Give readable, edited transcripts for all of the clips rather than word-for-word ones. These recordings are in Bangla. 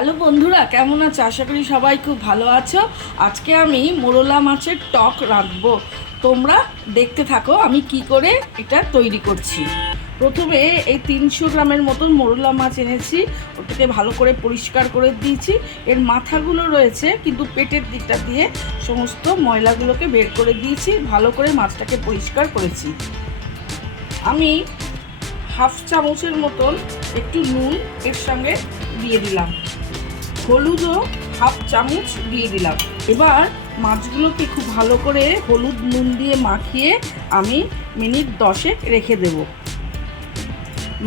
হ্যালো বন্ধুরা, কেমন আছো? আশা করি সবাই খুব ভালো আছো। আজকে আমি মোরলা মাছের টক রাঁধবো। তোমরা দেখতে থাকো আমি কি করে এটা তৈরি করছি। প্রথমে এই 300 গ্রামের মতন মোরলা মাছ এনেছি। ওটাকে ভালো করে পরিষ্কার করে দিয়েছি। এর মাথাগুলো রয়েছে, কিন্তু পেটের দিকটা দিয়ে সমস্ত ময়লাগুলোকে বের করে দিয়েছি। ভালো করে মাছটাকে পরিষ্কার করেছি। আমি হাফ চামচের মতন একটু নুন এর সঙ্গে দিয়ে দিলাম, হলুদও হাফ চামচ দিয়ে দিলাম। এবার মাছগুলোকে খুব ভালো করে হলুদ নুন দিয়ে মাখিয়ে আমি মিনিট 10 রেখে দেব।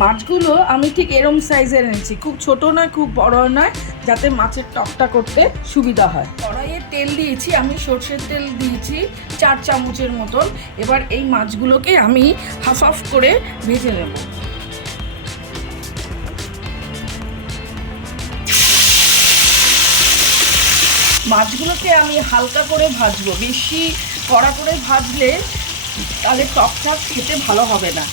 মাছগুলো আমি ঠিক এরম সাইজের এনেছি, খুব ছোট নয় খুব বড় নয়, যাতে মাছের টকটা করতে সুবিধা হয়। কড়াইয়ে তেল দিয়েছি, আমি সর্ষের তেল দিয়েছি 4 চামচের মতন। এবার এই মাছগুলোকে আমি হাফ হাফ করে ভেজে নেব। মাছগুলোকে আমি হালকা করে ভাজবো, বেশি কড়া করে ভাজলে তাহলে টকটা খেতে ভালো হবে না।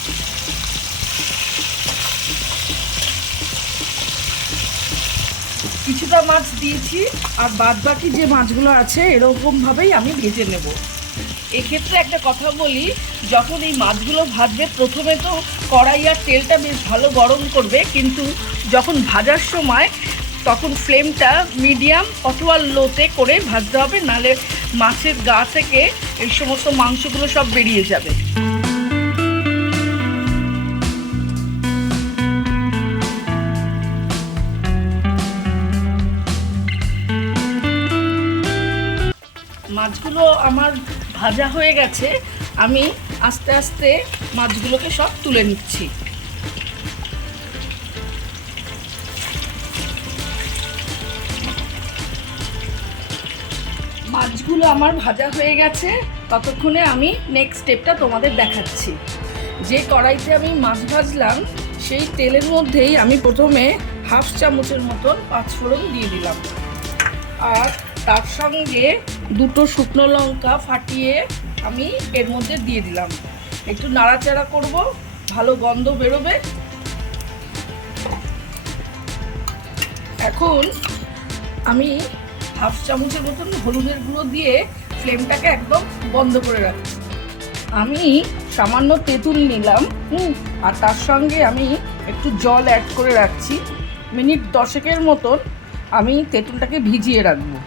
কিছুটা মাছ দিয়েছি, আর বাদ বাকি যে মাছগুলো আছে এরকমভাবেই আমি ভেজে নেব। এক্ষেত্রে একটা কথা বলি, যখন এই মাছগুলো ভাজবে প্রথমে তো কড়াই আর তেলটা বেশ ভালো গরম করবে, কিন্তু যখন ভাজার সময় তখন ফ্লেমটা মিডিয়াম অথবা লোতে করে ভাজতে হবে, নাহলে মাছের গা থেকে এই সমস্ত মাংসগুলো সব বেরিয়ে যাবে। মাছগুলো আমার ভাজা হয়ে গেছে, আমি আস্তে আস্তে মাছগুলোকে সব তুলে নিচ্ছি। মাছগুলো আমার ভাজা হয়ে গেছে, ততক্ষণে আমি নেক্সট স্টেপটা তোমাদের দেখাচ্ছি। যে কড়াইতে আমি মাছ ভাজলাম সেই তেলের মধ্যেই আমি প্রথমে হাফ চামচের মতন পাঁচফোড়ন দিয়ে দিলাম, আর তার সঙ্গে 2টো শুকনো লঙ্কা ফাটিয়ে আমি এর মধ্যে দিয়ে দিলাম। একটু নাড়াচাড়া করব, ভালো গন্ধ বেরোবে। এখন আমি হাফ চামচের মতন হলুদের গুঁড়ো দিয়ে ফ্লেমটাকে একদম বন্ধ করে রাখছি। আমি সামান্য তেঁতুল নিলাম, আর তার সঙ্গে আমি একটু জল অ্যাড করে রাখছি। মিনিট 10 মতন আমি তেঁতুলটাকে ভিজিয়ে রাখবো।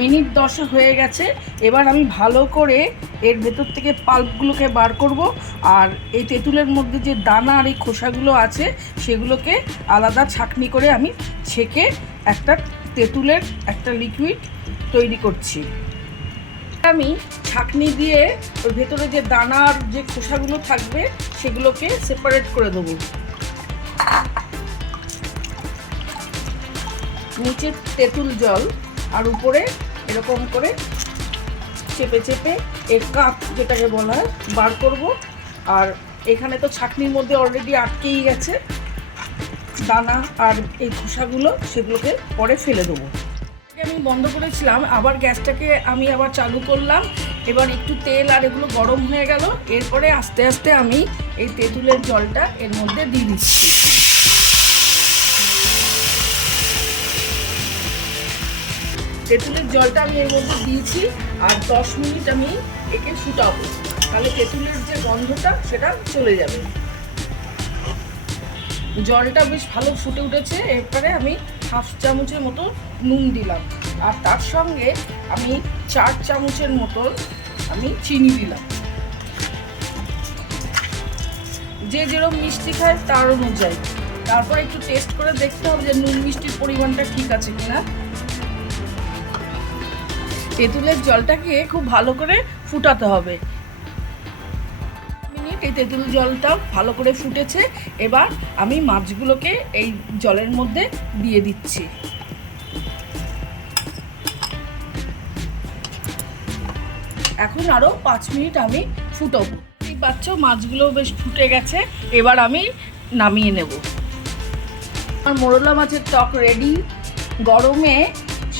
মিনিট 10 হয়ে গেছে। এবার আমি ভালো করে এর ভেতর থেকে পাল্পগুলোকে বার করব, আর এই তেঁতুলের মধ্যে যে দানা আর এই খোসাগুলো আছে সেগুলোকে আলাদা ছাঁকনি করে আমি ছেঁকে একটা তেঁতুলের একটা লিকুইড তৈরি করছি। আমি ছাঁকনি দিয়ে ওর ভেতরে যে দানার যে খোসাগুলো থাকবে সেগুলোকে সেপারেট করে দেবো। নিচে তেঁতুল জল, আর উপরে এরকম করে চেপে চেপে এর কাপ যেটাকে বলা হয় বার করব। আর এখানে তো ছাঁকনির মধ্যে অলরেডি আটকেই গেছে দানা আর এই খোসাগুলো, সেগুলোকে পরে ফেলে দেবো। আমি বন্ধ করেছিলাম, আবার গ্যাসটাকে আমি আবার চালু করলাম। এবার একটু তেল আর এগুলো গরম হয়ে গেল। এরপরে আস্তে আস্তে আমি এই তেঁতুলের জলটা এর মধ্যে দিয়ে দিচ্ছি। তেঁতুলের জলটা আমি এর মধ্যে দিয়েছি, আর 10 মিনিট আমি একে ফুটাবো, তাহলে তেঁতুলের যে গন্ধটা সেটা চলে যাবে। জলটা বেশ ভালো ফুটে উঠেছে। এরপরে আমি হাফ চামচের মতো নুন দিলাম, আর তার সঙ্গে আমি 4 চামচের মতন আমি চিনি দিলাম। যে যেরকম মিষ্টি খায় তার অনুযায়ী। তারপর একটু টেস্ট করে দেখতে হবে যে নুন মিষ্টির পরিমাণটা ঠিক আছে কিনা। তেঁতুলের জলটাকে খুব ভালো করে ফুটাতে হবে। এই তেঁতুল জলটা ভালো করে ফুটেছে। এবার আমি মাছগুলোকে এই জলের মধ্যে দিয়ে দিচ্ছি। এখন আরও 5 মিনিট আমি ফুটাবো। এই বাচ্চা মাছগুলো বেশ ফুটে গেছে, এবার আমি নামিয়ে নেব। আমার মোরলা মাছের টক রেডি। গরমে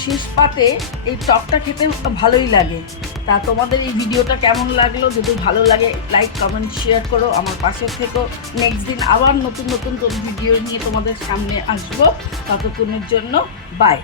শেষ পাতে এই টকটা খেতে ভালোই লাগে। তা তোমাদের এই ভিডিওটা কেমন লাগলো? যদি ভালো লাগে লাইক কমেন্ট শেয়ার করো, আমার পাশে থেকো। নেক্সট দিন আবার নতুন নতুন ভিডিও নিয়ে তোমাদের সামনে আসবো। ততক্ষণের জন্য বাই।